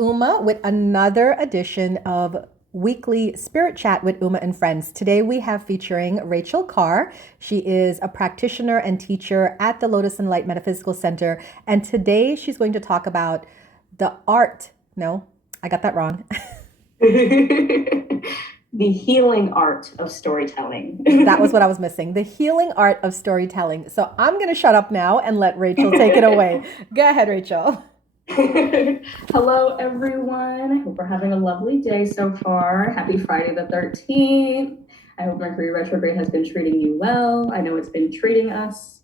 Uma with another edition of Weekly Spirit Chat with Uma and Friends. Today we have featuring Rachyl Carr. She is a practitioner and teacher at the Lotus and Light Metaphysical Center. And today she's going to talk about the art. No, I got that wrong. The healing art of storytelling. That was what I was missing. The healing art of storytelling. So I'm going to shut up now and let Rachyl take it away. Go ahead, Rachyl. Hello, everyone. I hope we're having a lovely day so far. Happy Friday the 13th. I hope Mercury retrograde has been treating you well. I know it's been treating us.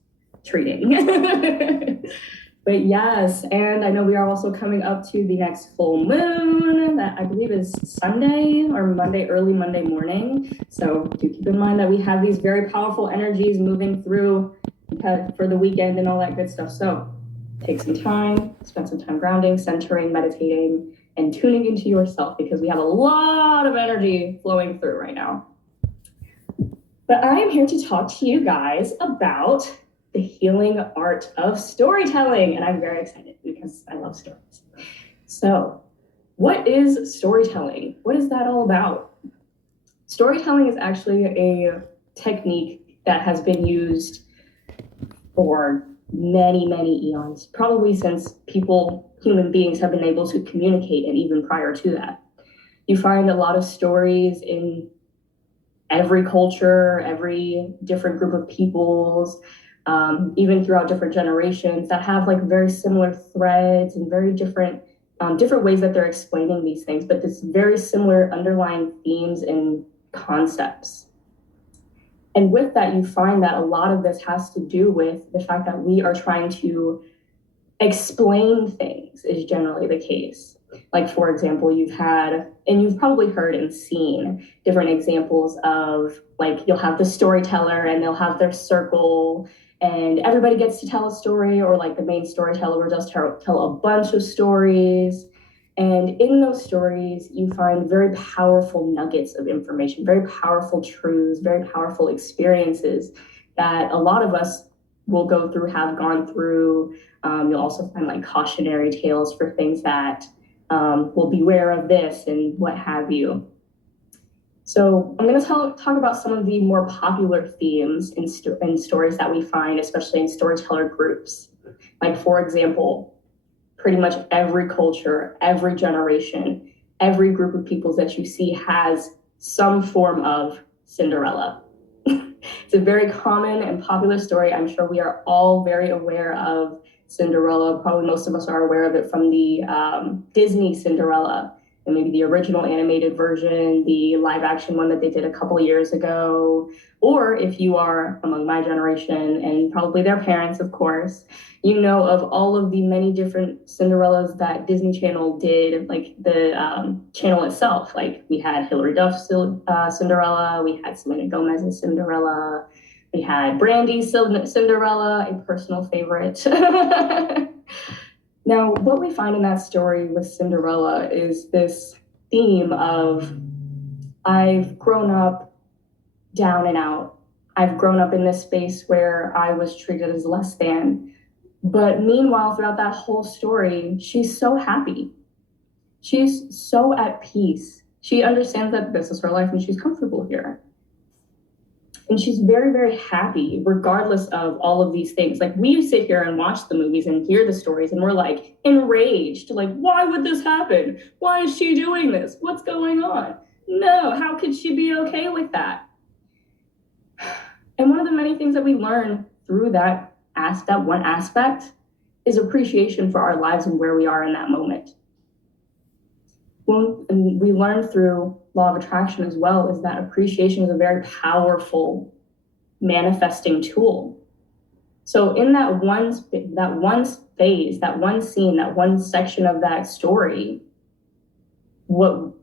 But yes, and I know we are also coming up to the next full moon that I believe is Sunday or Monday, early Monday morning. So do keep in mind that we have these very powerful energies moving through for the weekend and all that good stuff. So take some time, spend some time grounding, centering, meditating, and tuning into yourself because we have a lot of energy flowing through right now. But I am here to talk to you guys about the healing art of storytelling. And I'm very excited because I love stories. So what is storytelling? What is that all about? Storytelling is actually a technique that has been used for many eons, probably since human beings have been able to communicate, and even prior to that. You find a lot of stories in every culture, every different group of peoples, even throughout different generations that have like very similar threads and very different ways that they're explaining these things, but this very similar underlying themes and concepts. And with that, you find that a lot of this has to do with the fact that we are trying to explain things is generally the case. Like, for example, you've probably heard and seen different examples of, like, you'll have the storyteller and they'll have their circle and everybody gets to tell a story, or like the main storyteller will just tell a bunch of stories. And in those stories, you find very powerful nuggets of information, very powerful truths, very powerful experiences that a lot of us will go through, have gone through. You'll also find like cautionary tales for things that will beware of this and what have you. So I'm going to talk about some of the more popular themes in stories that we find, especially in storyteller groups. Like, for example, pretty much every culture, every generation, every group of peoples that you see has some form of Cinderella. It's a very common and popular story. I'm sure we are all very aware of Cinderella. Probably most of us are aware of it from the Disney Cinderella, and maybe the original animated version, the live action one that they did a couple of years ago. Or if you are among my generation and probably their parents, of course, you know of all of the many different Cinderellas that Disney Channel did, like the channel itself. Like, we had Hilary Duff's Cinderella, we had Selena Gomez's Cinderella, we had Brandy's Cinderella, a personal favorite. Now, what we find in that story with Cinderella is this theme of, I've grown up down and out. I've grown up in this space where I was treated as less than. But meanwhile, throughout that whole story, she's so happy. She's so at peace. She understands that this is her life and she's comfortable here. And she's very happy, regardless of all of these things. Like, we sit here and watch the movies and hear the stories, and we're like enraged. Like, why would this happen? Why is she doing this? What's going on? No, how could she be okay with that? And one of the many things that we learn through that one aspect is appreciation for our lives and where we are in that moment. And we learn through law of attraction as well, is that appreciation is a very powerful manifesting tool. So in that one phase, that one scene, that one section of that story, what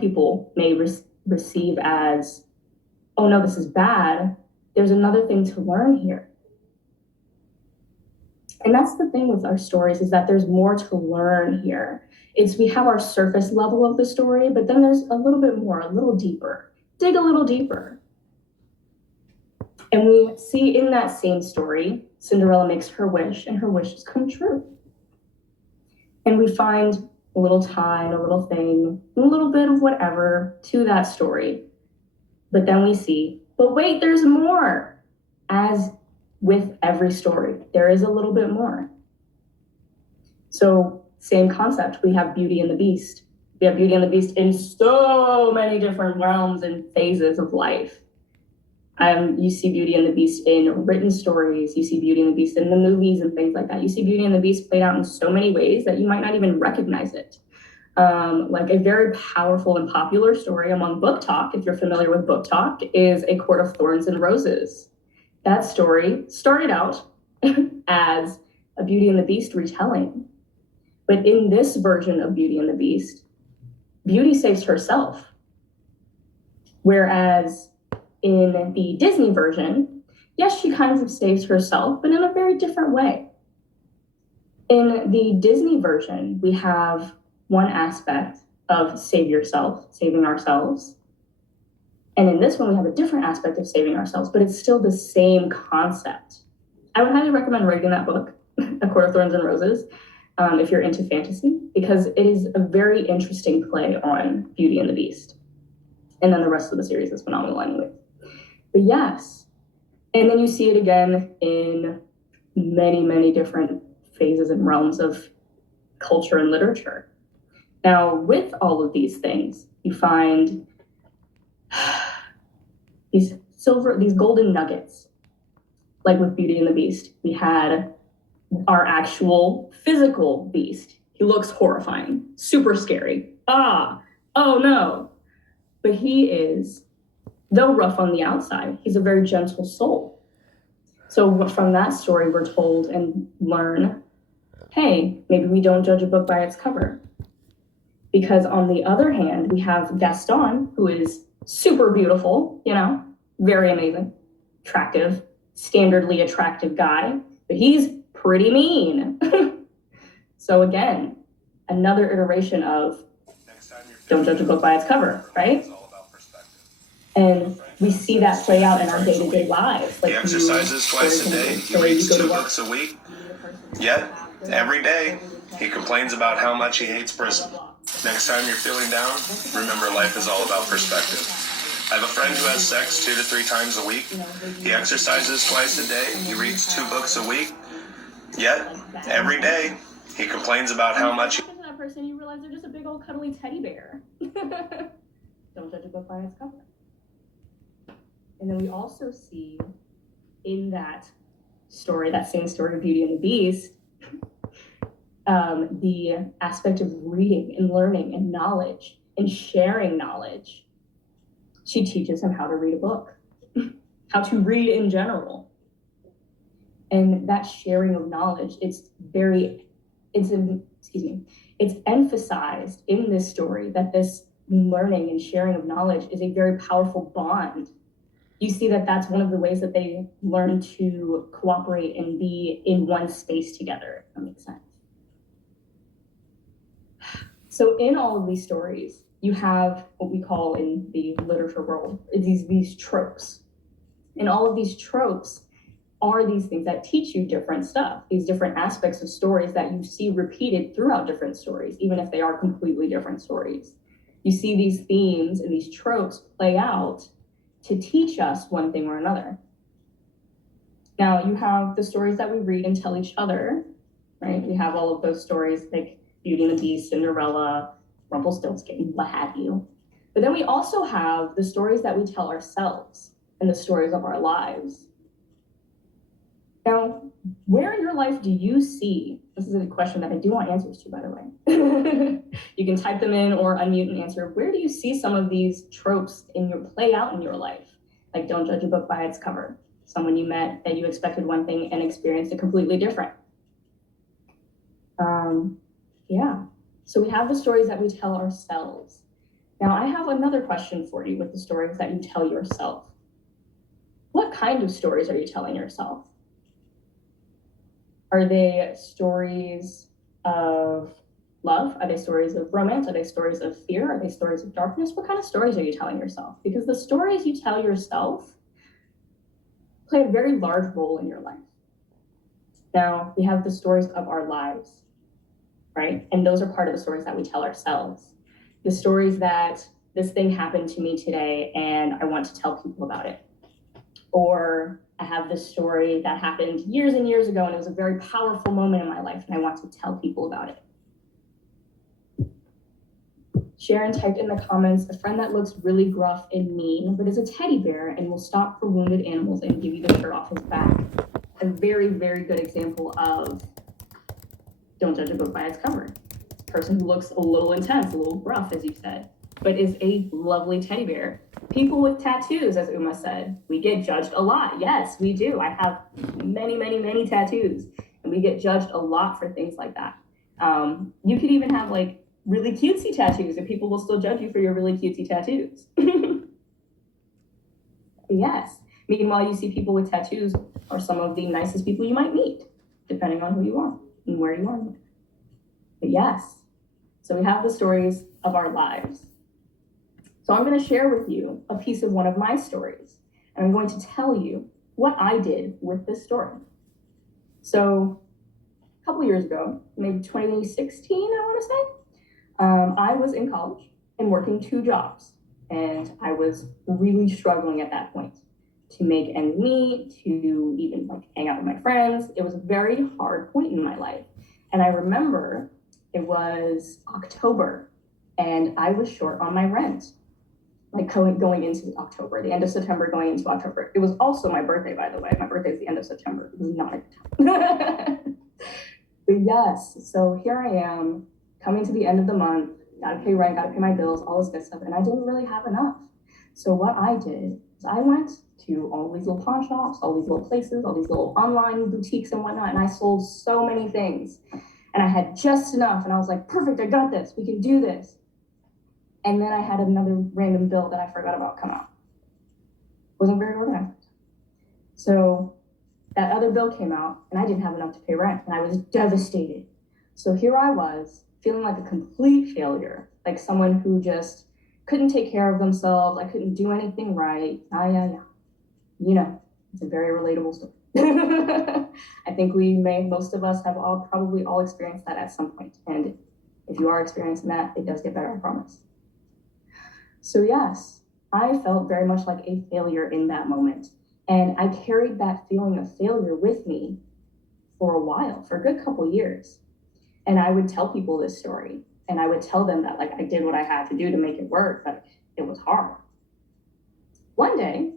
people may receive as, oh no, this is bad, there's another thing to learn here. And that's the thing with our stories, is that there's more to learn here. We have our surface level of the story, but then there's a little bit more, a little deeper. Dig a little deeper. And we see in that same story, Cinderella makes her wish, and her wishes come true. And we find a little time, a little thing, a little bit of whatever to that story. But then we see, but wait, there's more. As with every story, there is a little bit more. So same concept, we have Beauty and the Beast. We have Beauty and the Beast in so many different realms and phases of life. You see Beauty and the Beast in written stories. You see Beauty and the Beast in the movies and things like that. You see Beauty and the Beast played out in so many ways that you might not even recognize it. Like a very powerful and popular story among book talk, if you're familiar with book talk, is A Court of Thorns and Roses. That story started out as a Beauty and the Beast retelling. But in this version of Beauty and the Beast, Beauty saves herself. Whereas in the Disney version, yes, she kind of saves herself, but in a very different way. In the Disney version, we have one aspect of save yourself, saving ourselves. And in this one, we have a different aspect of saving ourselves, but it's still the same concept. I would highly recommend reading that book, A Court of Thorns and Roses, if you're into fantasy, because it is a very interesting play on Beauty and the Beast. And then the rest of the series is phenomenal anyway. But yes, and then you see it again in many, many different phases and realms of culture and literature. Now, with all of these things, you find these golden nuggets. Like with Beauty and the Beast, we had our actual physical beast. He looks horrifying, super scary. Oh no. But he is, though rough on the outside, he's a very gentle soul. So from that story, we're told and learn, hey, maybe we don't judge a book by its cover. Because on the other hand, we have Gaston, who is super beautiful, very amazing, attractive, standardly attractive guy, but he's pretty mean. So again, another iteration of don't judge a book by its cover, right? And we see that play out in our day-to-day lives. He exercises twice a day. He reads 2 books a week. Yet, every day, he complains about how much he hates prison. Next time you're feeling down, remember life is all about perspective. I have a friend who has sex 2 to 3 times a week. He exercises twice a day. He reads 2 books a week. Yet, every day, he complains about how much he... that person, you realize they're just a big old cuddly teddy bear. Don't judge a book by its cover. And then we also see in that story, that same story of Beauty and the Beast, the aspect of reading and learning and knowledge and sharing knowledge. She teaches him how to read a book, how to read in general. And that sharing of knowledge, it's emphasized in this story that this learning and sharing of knowledge is a very powerful bond. You see that that's one of the ways that they learn to cooperate and be in one space together, if that makes sense. So in all of these stories, you have what we call in the literature world, these tropes. And all of these tropes are these things that teach you different stuff, these different aspects of stories that you see repeated throughout different stories, even if they are completely different stories. You see these themes and these tropes play out to teach us one thing or another. Now, you have the stories that we read and tell each other, right? We have all of those stories like Beauty and the Beast, Cinderella, Rumpelstiltskin, what have you. But then we also have the stories that we tell ourselves and the stories of our lives. Now, where in your life do you see, this is a question that I do want answers to, by the way. You can type them in or unmute and answer. Where do you see some of these tropes play out in your life? Like don't judge a book by its cover. Someone you met that you expected one thing and experienced it completely different. Yeah. So we have the stories that we tell ourselves. Now I have another question for you with the stories that you tell yourself. What kind of stories are you telling yourself? Are they stories of love? Are they stories of romance? Are they stories of fear? Are they stories of darkness? What kind of stories are you telling yourself? Because the stories you tell yourself play a very large role in your life. Now, we have the stories of our lives, right? And those are part of the stories that we tell ourselves. The stories that this thing happened to me today and I want to tell people about it. Or I have this story that happened years and years ago and it was a very powerful moment in my life and I want to tell people about it. Sharon typed in the comments, a friend that looks really gruff and mean, but is a teddy bear and will stop for wounded animals and give you the shirt off his back. A very, very good example of don't judge a book by its cover. Person who looks a little intense, a little gruff, as you said, but is a lovely teddy bear. People with tattoos, as Uma said, we get judged a lot. Yes, we do. I have many, many, many tattoos, and we get judged a lot for things like that. You could even have like really cutesy tattoos, and people will still judge you for your really cutesy tattoos. Yes. Meanwhile, you see people with tattoos are some of the nicest people you might meet, depending on who you are and where you are. But yes, so we have the stories of our lives. So I'm going to share with you a piece of one of my stories, and I'm going to tell you what I did with this story. So a couple years ago, maybe 2016, I want to say, I was in college and working 2 jobs, and I was really struggling at that point to make ends meet, to even like hang out with my friends. It was a very hard point in my life. And I remember it was October and I was short on my rent, like going into October, the end of September going into October. It was also my birthday, by the way. My birthday is the end of September. It was not a good time. But yes, so here I am coming to the end of the month, gotta pay rent, gotta pay my bills, all this good stuff. And I didn't really have enough. So what I did is I went to all these little pawn shops, all these little places, all these little online boutiques and whatnot. And I sold so many things and I had just enough. And I was like, perfect, I got this. We can do this. And then I had another random bill that I forgot about come out. Wasn't very organized. So that other bill came out and I didn't have enough to pay rent and I was devastated. So here I was feeling like a complete failure, like someone who just couldn't take care of themselves. I couldn't do anything right. Yeah. You know, it's a very relatable story. I think most of us have probably all experienced that at some point. And if you are experiencing that, it does get better, I promise. So yes, I felt very much like a failure in that moment. And I carried that feeling of failure with me for a while, for a good couple years. And I would tell people this story and I would tell them that like I did what I had to do to make it work, but it was hard. One day,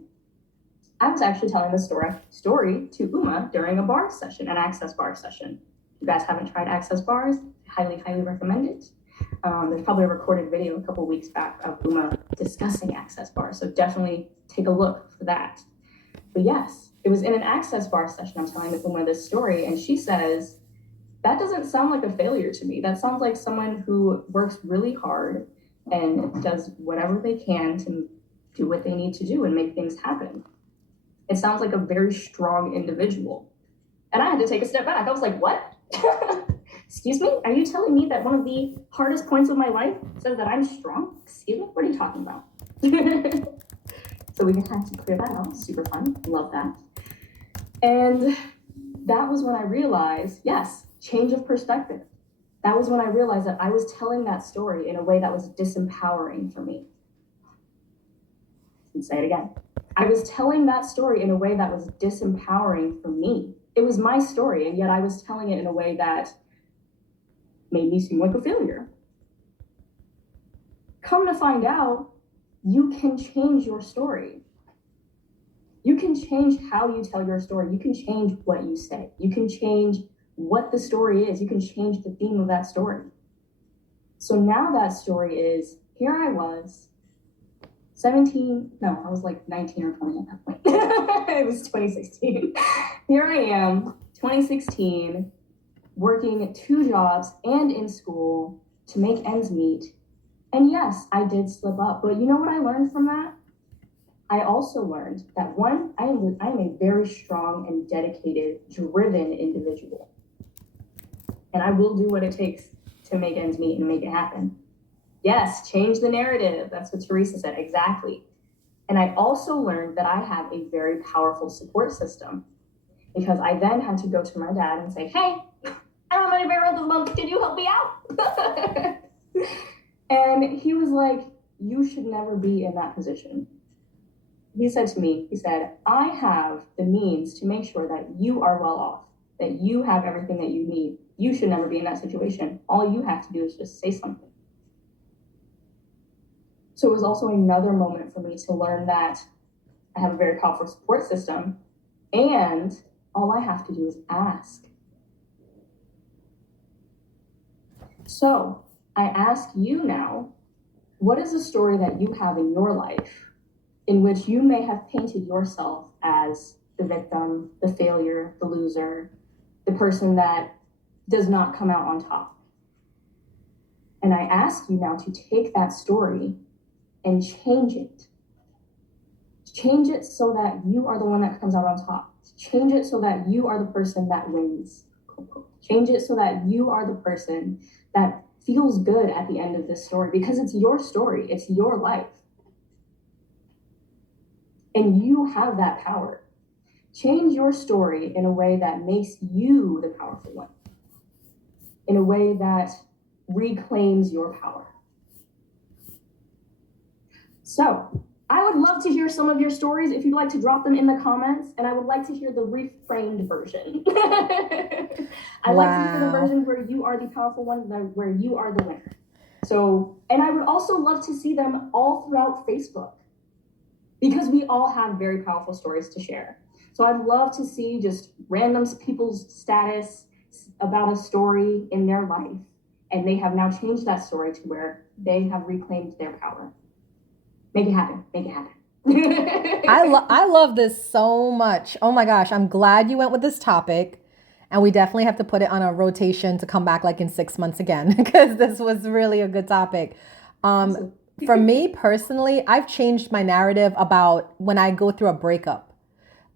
I was actually telling this story to Uma during a bar session, an access bar session. If you guys haven't tried access bars, I highly, highly recommend it. There's probably a recorded video a couple weeks back of Uma discussing access bars, so definitely take a look for that. But yes, it was in an access bar session. I'm telling Uma this story, and she says, that doesn't sound like a failure to me. That sounds like someone who works really hard and does whatever they can to do what they need to do and make things happen. It sounds like a very strong individual. And I had to take a step back. I was like, what? Excuse me? Are you telling me that one of the hardest points of my life says that I'm strong? Excuse me? What are you talking about? So we had to clear that out. Super fun. Love that. And that was when I realized, yes, change of perspective. That was when I realized that I was telling that story in a way that was disempowering for me. Let's say it again. I was telling that story in a way that was disempowering for me. It was my story, and yet I was telling it in a way that made me seem like a failure. Come to find out, you can change your story. You can change how you tell your story. You can change what you say. You can change what the story is. You can change the theme of that story. So now that story is, here I was, 17, no, I was like 19 or 20 at that point. It was 2016. Here I am, 2016, working 2 jobs and in school to make ends meet. And yes, I did slip up, but you know what I learned from that? I also learned that one, I am a very strong and dedicated, driven individual. And I will do what it takes to make ends meet and make it happen. Yes, change the narrative. That's what Teresa said, exactly. And I also learned that I have a very powerful support system because I then had to go to my dad and say, hey, I don't many barrels a month. Can you help me out? And he was like, you should never be in that position. He said to me, he said, I have the means to make sure that you are well off, that you have everything that you need. You should never be in that situation. All you have to do is just say something. So it was also another moment for me to learn that I have a very powerful support system, and all I have to do is ask. So I ask you now, what is a story that you have in your life in which you may have painted yourself as the victim, the failure, the loser, the person that does not come out on top? And I ask you now to take that story and change it. Change it so that you are the one that comes out on top. Change it so that you are the person that wins. Change it so that you are the person that feels good at the end of this story, because it's your story, it's your life. And you have that power. Change your story in a way that makes you the powerful one, in a way that reclaims your power. So I would love to hear some of your stories if you'd like to drop them in the comments, and I would like to hear the reframed version. I'd like to hear the version where you are the powerful one, where you are the winner. So, and I would also love to see them all throughout Facebook, because we all have very powerful stories to share. So I'd love to see just random people's status about a story in their life, and they have now changed that story to where they have reclaimed their power. Make it happen. Make it happen. I love this so much. Oh my gosh. I'm glad you went with this topic. And we definitely have to put it on a rotation to come back like in 6 months again, because this was really a good topic. For me personally, I've changed my narrative about when I go through a breakup.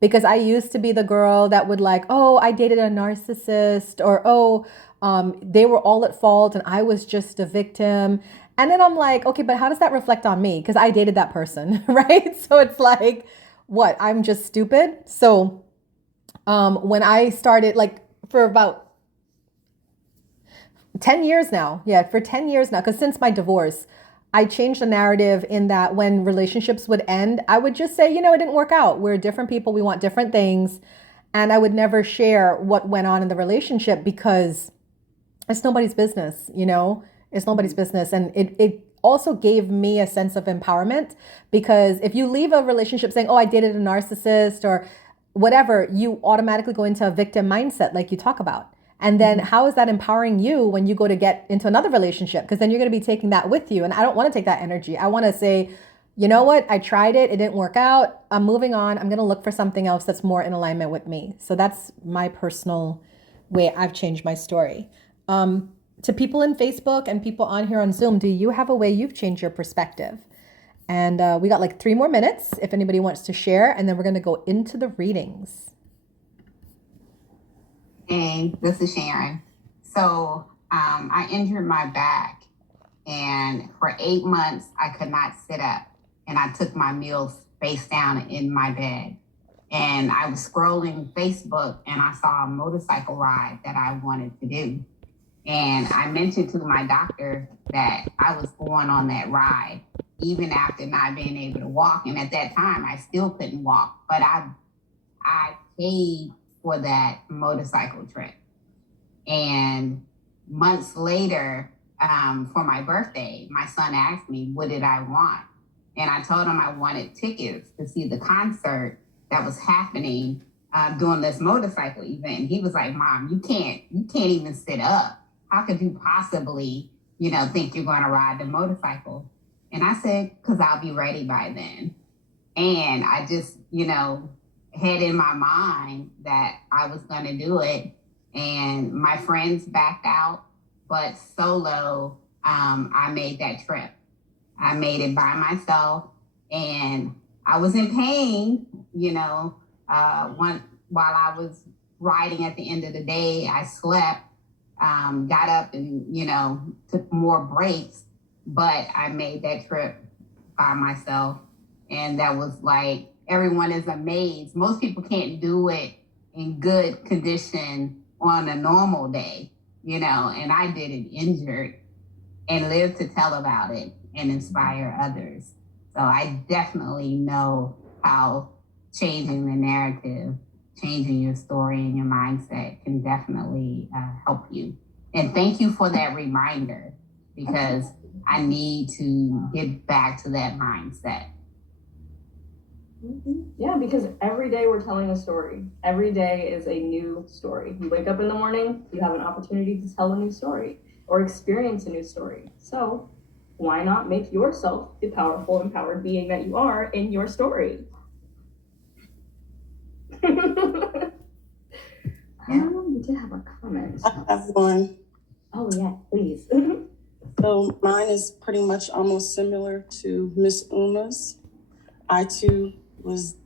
Because I used to be the girl that would like, oh, I dated a narcissist, or, oh, they were all at fault and I was just a victim. And then I'm like, okay, but how does that reflect on me? Because I dated that person, right? So it's like, what? I'm just stupid. So when I started, like, for about 10 years now, for 10 years now, because since my divorce, I changed the narrative in that when relationships would end, I would just say, it didn't work out. We're different people. We want different things. And I would never share what went on in the relationship, because it's nobody's business, It's nobody's business. And it also gave me a sense of empowerment, because if you leave a relationship saying, oh, I dated a narcissist or whatever, you automatically go into a victim mindset like you talk about. And then how is that empowering you when you go to get into another relationship? Because then you're going to be taking that with you. And I don't want to take that energy. I want to say, you know what? I tried it. It didn't work out. I'm moving on. I'm going to look for something else that's more in alignment with me. So that's my personal way I've changed my story. To people in Facebook and people on here on Zoom, do you have a way you've changed your perspective? And we got like 3 more minutes if anybody wants to share. And then we're going to go into the readings. Hey, this is Sharon. So I injured my back, and for 8 months, I could not sit up, and I took my meals face down in my bed. And I was scrolling Facebook, and I saw a motorcycle ride that I wanted to do. And I mentioned to my doctor that I was going on that ride, even after not being able to walk. And at that time, I still couldn't walk, but I paid for that motorcycle trip. And months later, for my birthday, my son asked me, what did I want? And I told him I wanted tickets to see the concert that was happening during this motorcycle event. And he was like, Mom, you can't even sit up. How could you possibly, think you're going to ride the motorcycle? And I said, because I'll be ready by then. And I just, had in my mind that I was going to do it. And my friends backed out, but solo, I made that trip. I made it by myself, and I was in pain, while I was riding. At the end of the day, I slept, got up and, took more breaks, but I made that trip by myself. And that was like, everyone is amazed. Most people can't do it in good condition on a normal day. and I did it injured and live to tell about it and inspire others. So I definitely know how changing the narrative, changing your story and your mindset can definitely help you. And thank you for that reminder, because I need to get back to that mindset. Yeah, because every day we're telling a story. Every day is a new story. You wake up in the morning, you have an opportunity to tell a new story or experience a new story. So why not make yourself the powerful, empowered being that you are in your story? You did have a comment. I have one. Oh, yeah, please. So mine is pretty much almost similar to Miss Uma's. I too was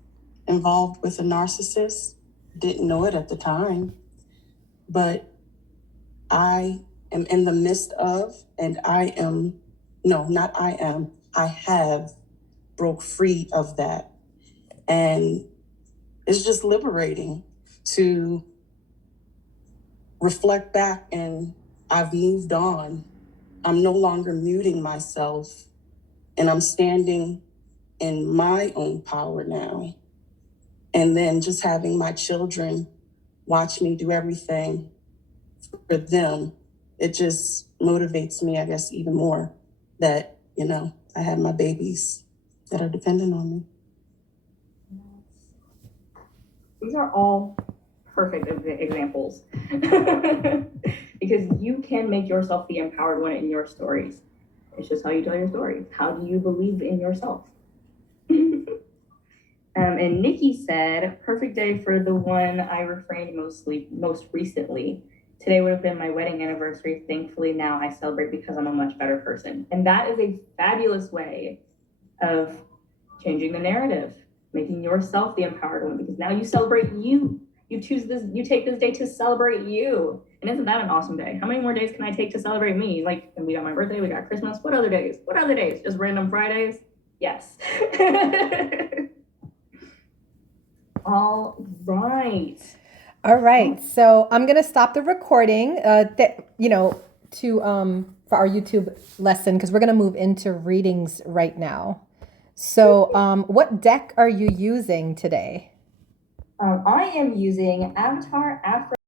involved with a narcissist, didn't know it at the time, but I am in the midst of, and I have broke free of that. And it's just liberating to reflect back, and I've moved on. I'm no longer muting myself, and I'm standing in my own power now. And then just having my children watch me do everything for them, it just motivates me, I guess, even more that, I have my babies that are dependent on me. These are all perfect examples because you can make yourself the empowered one in your stories. It's just how you tell your story. How do you believe in yourself? And Nikki said, perfect day for the one I refrained most recently. Today would have been my wedding anniversary. Thankfully, now I celebrate because I'm a much better person. And that is a fabulous way of changing the narrative, making yourself the empowered one, because now you celebrate you. You take this day to celebrate you. And isn't that an awesome day? How many more days can I take to celebrate me? Like, and we got my birthday, we got Christmas. What other days? Just random Fridays? Yes. All right. All right. So I'm going to stop the recording, for our YouTube lesson, because we're going to move into readings right now. So what deck are you using today? I am using Avatar Afro